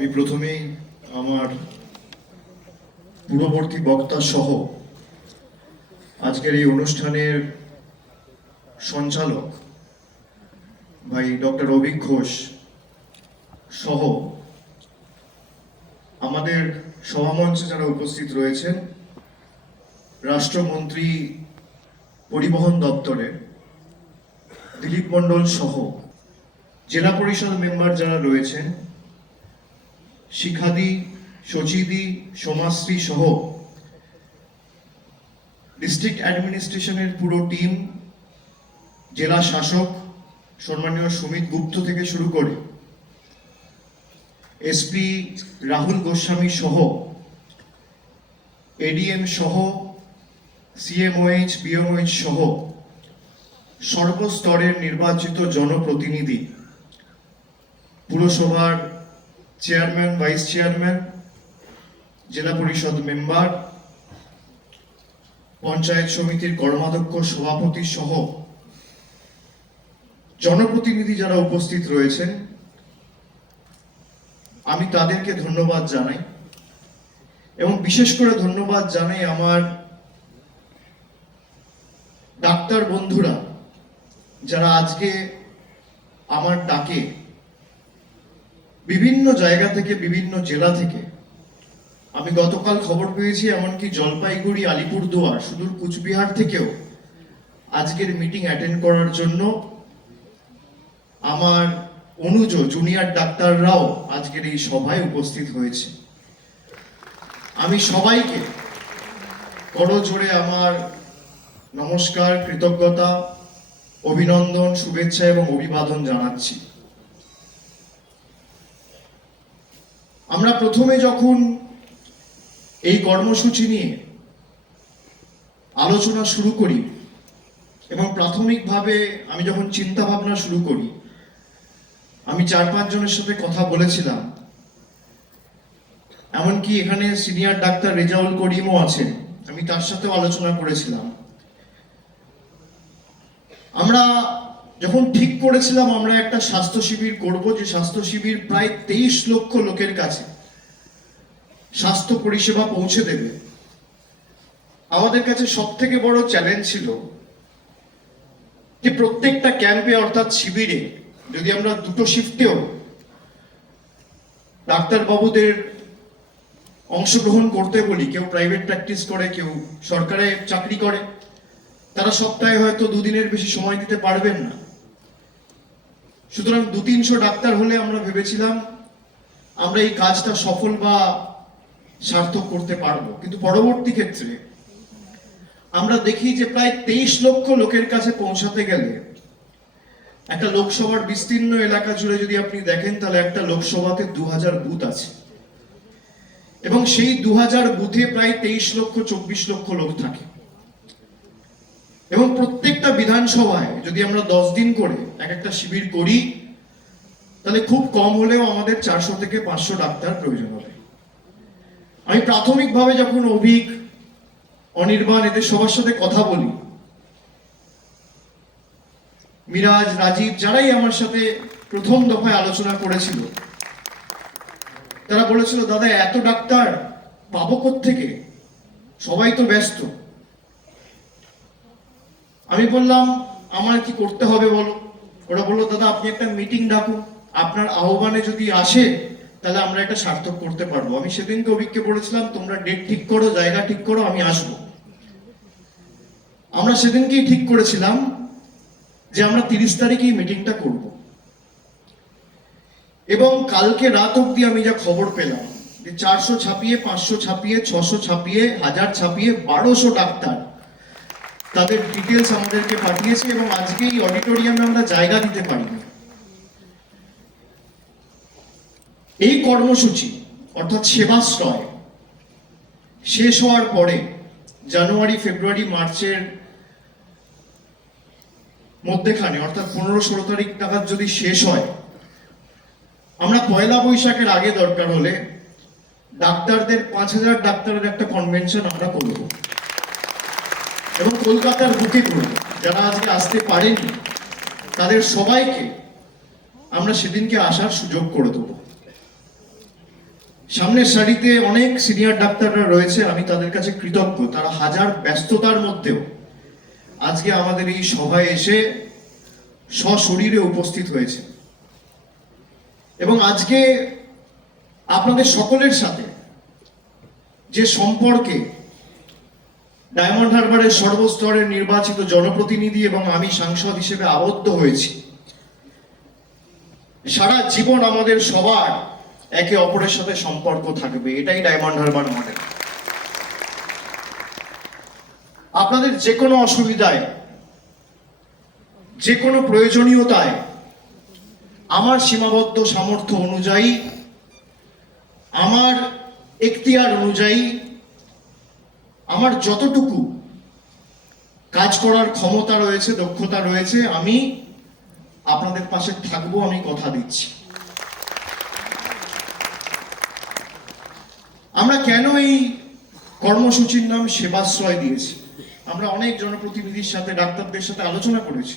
আমি প্রথমেই আমার পূর্ববর্তী বক্তা সহ আজকের এই অনুষ্ঠানের সঞ্চালক ভাই ডক্টর অভিক ঘোষ সহ আমাদের সভামঞ্চে যারা উপস্থিত রয়েছেন, রাষ্ট্রমন্ত্রী পরিবহন দপ্তরের দিলীপ মণ্ডল সহ জেলা পরিষদ মেম্বার যারা রয়েছেন, শিখাদি, সচিদি, সমাজশ্রী সহ ডিস্ট্রিক্ট অ্যাডমিনিস্ট্রেশনের পুরো টিম, জেলা শাসক সম্মানীয় সুমিত গুপ্ত থেকে শুরু করে এসপি রাহুল গোস্বামী সহ এডিএম সহ সিএমওএইচ, বিএমওএইচ সহ সর্বস্তরের নির্বাচিত জনপ্রতিনিধি, পুরসভার চেয়ারম্যান, ভাইস চেয়ারম্যান, জেলা পরিষদ মেম্বার, পঞ্চায়েত সমিতির কর্মাধ্যক্ষ, সভাপতি সহ জনপ্রতিনিধি যারা উপস্থিত রয়েছেন, আমি তাদেরকে ধন্যবাদ জানাই এবং বিশেষ করে ধন্যবাদ জানাই আমার ডাক্তার বন্ধুরা যারা আজকে আমার ডাকে বিভিন্ন জায়গা থেকে, বিভিন্ন জেলা থেকে, আমি গতকাল খবর পেয়েছি এমনকি জলপাইগুড়ি, আলিপুরদুয়ার, সুদূর কুচবিহার থেকেও আজকের মিটিং অ্যাটেন্ড করার জন্য আমার অনুজ জুনিয়র ডাক্তাররাও আজকের এই সভায় উপস্থিত হয়েছে। আমি সবাইকে করজোড়ে আমার নমস্কার, কৃতজ্ঞতা, অভিনন্দন, শুভেচ্ছা এবং অভিবাদন জানাচ্ছি। আমরা প্রথমে যখন এই কর্মসূচি নিয়ে আলোচনা শুরু করি এবং প্রাথমিকভাবে আমি যখন চিন্তা ভাবনা শুরু করি, আমি 4-5 জনের সাথে কথা বলেছিলাম, এমনকি এখানে সিনিয়র ডাক্তার রেজাউল করিমও আছেন, আমি তার সাথেও আলোচনা করেছিলাম। আমরা যখন ঠিক করেছিলাম আমরা একটা স্বাস্থ্য শিবির করব, যে স্বাস্থ্য শিবির প্রায় 23 লক্ষ লোকের কাছে স্বাস্থ্য পরিষেবা পৌঁছে দেবে, আমাদের কাছে সব থেকে বড় চ্যালেঞ্জ ছিল যে প্রত্যেকটা ক্যাম্পে অর্থাৎ শিবিরে যদি আমরা দুটো শিফটেও ডাক্তারবাবুদের অংশগ্রহণ করতে বলি, কেউ প্রাইভেট প্র্যাকটিস করে, কেউ সরকারে চাকরি করে, তারা সপ্তাহে হয়তো 2 দিনের বেশি সময় দিতে পারবেন না। সুতরাং 200-300 ডাক্তার হলে আমরা ভেবেছিলাম আমরা এই কাজটা সফল বা সার্থক করতে পারবো। কিন্তু পরবর্তী ক্ষেত্রে আমরা দেখি যে প্রায় 23 লক্ষ লোকের কাছে পৌঁছাতে গেলে একটা লোকসভার বিস্তীর্ণ এলাকা জুড়ে যদি আপনি দেখেন, তাহলে একটা লোকসভাতে 2000 বুথ আছে এবং সেই 2000 বুথে প্রায় 23-24 লক্ষ লোক থাকে এবং প্রত্যেকটা বিধানসভায় যদি আমরা 10 দিন করে একটা শিবির করি, তাহলে খুব কম হলেও আমাদের 400 থেকে 500 ডাক্তার প্রয়োজন হবে। আমি প্রাথমিকভাবে যখন অভিক, অনির্বাণ এদের সবার সাথে কথা বলি, মিরাজ, রাজীব যারাই আমার সাথে প্রথম দফায় আলোচনা করেছিল, তারা বলেছিল দাদা এত ডাক্তার পাবো কোত্থেকে, সবাই তো ব্যস্ত। আমি বললাম আমার কি করতে হবে বলো? ওরা বললো দাদা আপনি একটা মিটিং ডাকুন, আপনার আহ্বানে যদি আসে তাহলে আমরা এটা সার্থক করতে পারবো। আমি সেদিনকে অভিককে বলেছিলাম তোমরা ডেট ঠিক করো, জায়গা ঠিক করো, আমি আসবো। আমরা সেদিনকেই ঠিক করেছিলাম যে আমরা 30 তারিখেই মিটিংটা করব এবং কালকে রাত অবধি আমি যা খবর পেলাম যে 400 ছাপিয়ে, 500 ছাপিয়ে, 600 ছাপিয়ে, 1000 ছাপিয়ে 1200 ডাক্তার তাদের ডিটেলস আমাদেরকে পাঠিয়েছে এবং আজকে এই অডিটোরিয়ামে আমরা জায়গা দিতে পারিনি। এই কর্মসূচি অর্থাৎ সেবাশ্রয় শেষ হওয়ার পরে জানুয়ারি, ফেব্রুয়ারি, মার্চের মধ্যেখানে অর্থাৎ 15-16 তারিখ নাগাদ যদি শেষ হয়, আমরা পয়লা বৈশাখের আগে দরকার হলে ডাক্তারদের 5000 ডাক্তারের একটা কনভেনশন আমরা করব এবং কলকাতার বুকে করব। যারা আজকে আসতে পারেনি তাদের সবাইকে আমরা সেদিনকে আসার সুযোগ করে দেব। সামনের সারিতে অনেক সিনিয়র ডাক্তাররা রয়েছে, আমি তাদের কাছে কৃতজ্ঞ। তারা হাজার ব্যস্ততার মধ্যেও আজকে আমাদের এই সভায় এসে সশরীরে উপস্থিত হয়েছে এবং আজকে আপনাদের সকলের সাথে যে সম্পর্কে ডায়মন্ড হারবারের সর্বস্তরের নির্বাচিত জনপ্রতিনিধি এবং আমি সাংসদ হিসেবে আবদ্ধ হয়েছি, সারা জীবন আমাদের সবার একে অপরের সাথে সম্পর্ক থাকবে, এটাই ডায়মন্ড হারবার মডেল। আপনাদের যে কোনো অসুবিধায়, যে কোনো প্রয়োজনীয়তায় আমার সীমাবদ্ধ সামর্থ্য অনুযায়ী, আমার এখতিয়ার অনুযায়ী, আমার যতটুকু কাজ করার ক্ষমতা রয়েছে, দক্ষতা রয়েছে, আমি আপনাদের পাশে থাকবো, আমি কথা দিচ্ছি। আমরা কেন এই কর্মসূচির নাম সেবাশ্রয় দিয়েছি? আমরা অনেক জনপ্রতিনিধির সাথে, ডাক্তারদের সাথে আলোচনা করেছি।